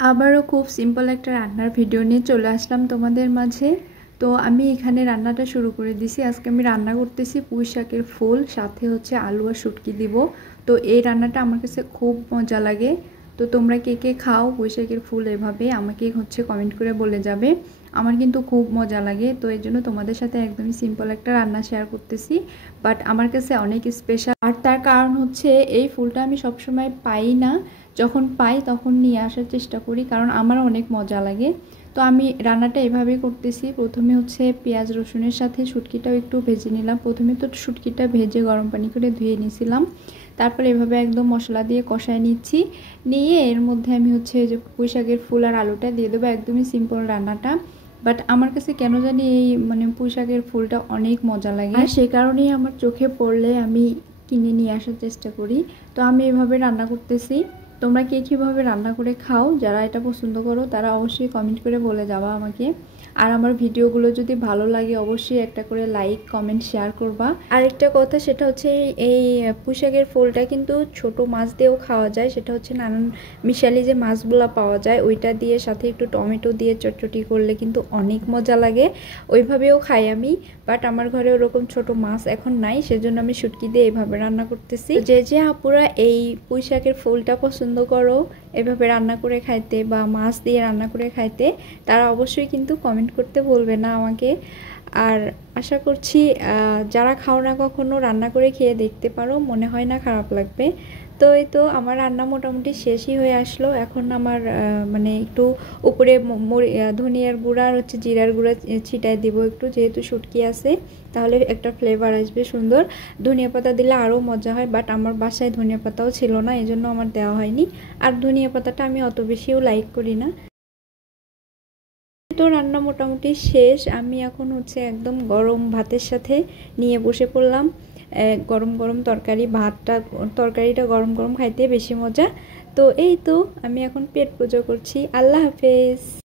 আবারও খুব সিম্পল একটা রান্নার ভিডিও নিয়ে চলে আসলাম তোমাদের মাঝে। তো আমি এখানে রান্নাটা শুরু করে দিছি। আজকে আমি রান্না করতেছি পুঁই শাকের ফুল, সাথে হচ্ছে আলু আর শুটকি দিব। তো এই রান্নাটা আমার কাছে খুব মজা লাগে। তো তোমরা কে কে খাও পুঁই শাকের ফুল এভাবে আমাকে হচ্ছে কমেন্ট করে বলে যাবে। আমার কিন্তু খুব মজা লাগে, তো এই জন্য তোমাদের সাথে একদমই সিম্পল একটা রান্না শেয়ার করতেছি, বাট আমার কাছে অনেক স্পেশাল। আর তার কারণ হচ্ছে এই ফুলটা আমি সবসময় পাই না, যখন পাই তখন নিয়ে আসার চেষ্টা করি, কারণ আমার অনেক মজা লাগে। তো আমি রান্নাটা এভাবেই করতেছি। প্রথমে হচ্ছে পেঁয়াজ রসুনের সাথে শুটকিটাও একটু ভেজে নিলাম। প্রথমে তো শুটকিটা ভেজে গরম পানি করে ধুয়ে নিয়েছিলাম, তারপরে এভাবে একদম মশলা দিয়ে কষায় নিচ্ছি। নিয়ে এর মধ্যে আমি হচ্ছে যে পুঁই শাকের ফুল আর আলুটা দিয়ে দেবো। একদমই সিম্পল রান্নাটা, বাট আমার কাছে কেন জানি এই পুঁই শাকের ফুলটা অনেক মজা লাগে, আর সে কারণেই আমার চোখে পড়লে আমি কিনে নিয়ে আসার চেষ্টা করি। তো আমি এভাবে রান্না করতেছি। তোমরা কে কীভাবে রান্না করে খাও, যারা এটা পছন্দ করো তারা অবশ্যই কমেন্ট করে বলে যাবা আমাকে। আর আমার ভিডিওগুলো যদি ভালো লাগে অবশ্যই একটা করে লাইক কমেন্ট শেয়ার করবা। আরেকটা কথা, সেটা হচ্ছে এই পুঁই শাকের ফুলটা কিন্তু ছোট মাছ দিয়েও খাওয়া যায়। সেটা হচ্ছে নানান মিশালি যে মাছগুলো পাওয়া যায় ওইটা দিয়ে, সাথে একটু টমেটো দিয়ে চটচটি করলে কিন্তু অনেক মজা লাগে। ওইভাবেও খাই আমি, বাট আমার ঘরে ওরকম ছোট মাছ এখন নাই, সেজন্য আমি শুটকি দিয়ে এইভাবে রান্না করতেছি। যে যে আপুরা এই পুঁই শাকের ফুলটা পছন্দ করো এভাবে রান্না করে খাইতে বা মাছ দিয়ে রান্না করে খাইতে, তারা অবশ্যই কিন্তু কমেন্ট করতে বলবে না আমাকে। আর আশা করছি যারা খাও না কখনো রান্না করে খেয়ে দেখতে পারো, মনে হয় না খারাপ লাগবে। তো এই তো আমার রান্না মোটামুটি শেষই হয়ে আসলো। এখন আমার একটু উপরে ধনিয়ার গুঁড়া আর হচ্ছে জিরার গুঁড়া ছিটায় দিব একটু, যেহেতু শুটকি আছে তাহলে একটা ফ্লেভার আসবে সুন্দর। ধনিয়া পাতা দিলে আরও মজা হয়, বাট আমার বাসায় ধনিয়া পাতাও ছিল না, এজন্য আমার দেওয়া হয়নি। আর ধনিয়া পাতাটা আমি অত বেশিও লাইক করি না। তো রান্না মোটামুটি শেষ। আমি এখন হচ্ছে একদম গরম ভাতের সাথে নিয়ে বসে পড়লাম। গরম গরম তরকারি, তরকারিটা গরম গরম খাইতে বেশি মজা। তো এই তো আমি এখন পেট পুজো করছি। আল্লাহ হাফেজ।